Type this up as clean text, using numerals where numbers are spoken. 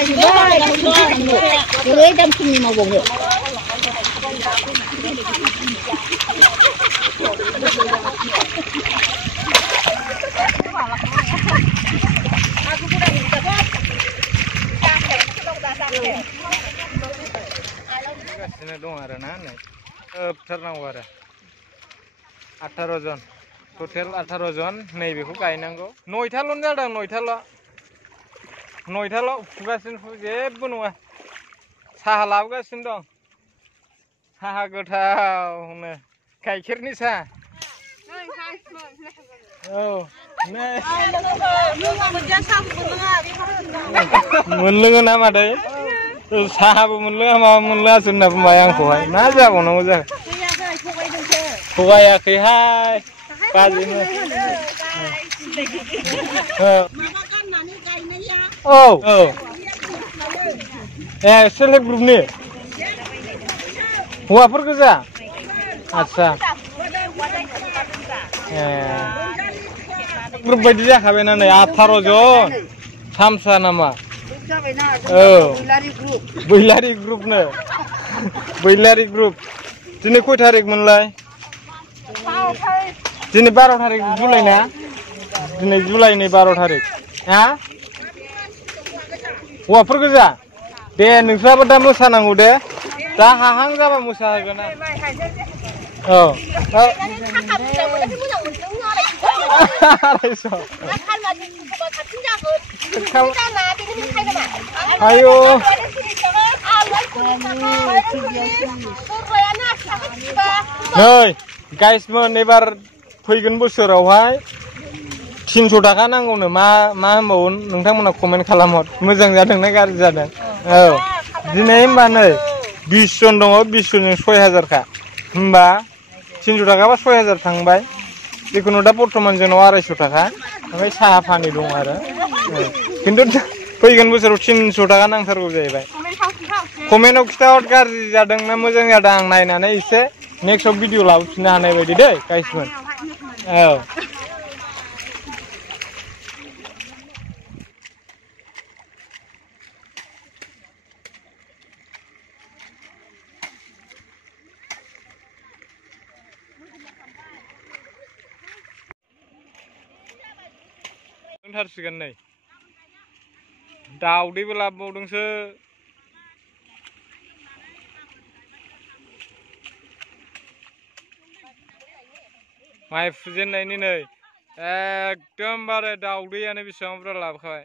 Ơi đâm chim mà bụng được. Sini dong ada nane. Ternawa ada. 18 জন टटेल 18 জন नैबेखौ गायनांगौ 9थाल' जादों 9थाल' फुगासिनो जेबो नङा साहा लाबोगासिनो दं साहा गोथावनो गाइखेरनि साहा औ नै मोनलोङो ना मादै साहाबो मोनलोङा माबा मोनलोङासो होनना बुंबाय आंखौहाय मा जाबावनांगौ जाखो थगायाखैहाय बाजैनो औ औ ए सेल्फ हेल्प ग्रुपनि हौवाफोर गोजा आच्छा ए ग्रुप बायदि जाखाबायना नै 18 जन थामसा नामा औ बैलारि ग्रुपनो बैलारि ग्रुप दिनै कय तारिख मोनलाय दिनै 12 तारिख जुलाइ ना दिनै जुलाइनि 12 तारिख हा हौवाफोर गोजा दे नोंस्राबो दा मोसानांगौ दे दा हाहां जाबा मोसाहोगोन आं औ आयौ नै गाइसमोन एबार फैगोन बोसोरावहाय 300 टाका नांगौनो मा होनबावो नोंथांमोना कमेन्ट खालामहर मोजां जादों ना गाज्रि जादों औ दिनै होनबा नै 20 जन दङ 20 जनजों 6000 का होनबा 300 टाका बा 6000 थांबाय जिखुनु दा बर्तमान जोंनाव 250 टाका ओमफ्राय साहा पानि दं आरो खिन्थु फैगोन बोसोराव 300 टाका नांथारगौ जाहैबाय कमेन्टआव खिथाहर गाज्रि जादों ना मोजां जादों आं नायनानै एसे नेक्स्टआव भिडिअ लाबोफिननो हानाय बायदि दै गाइसमोन औ थारसिगोन नै दाउदैबो लाबोबावदोंसो माइ फुजेननायनि नै एकदमबारे दाउदैयानो बेसेबां बुरजा लाबोखाबाय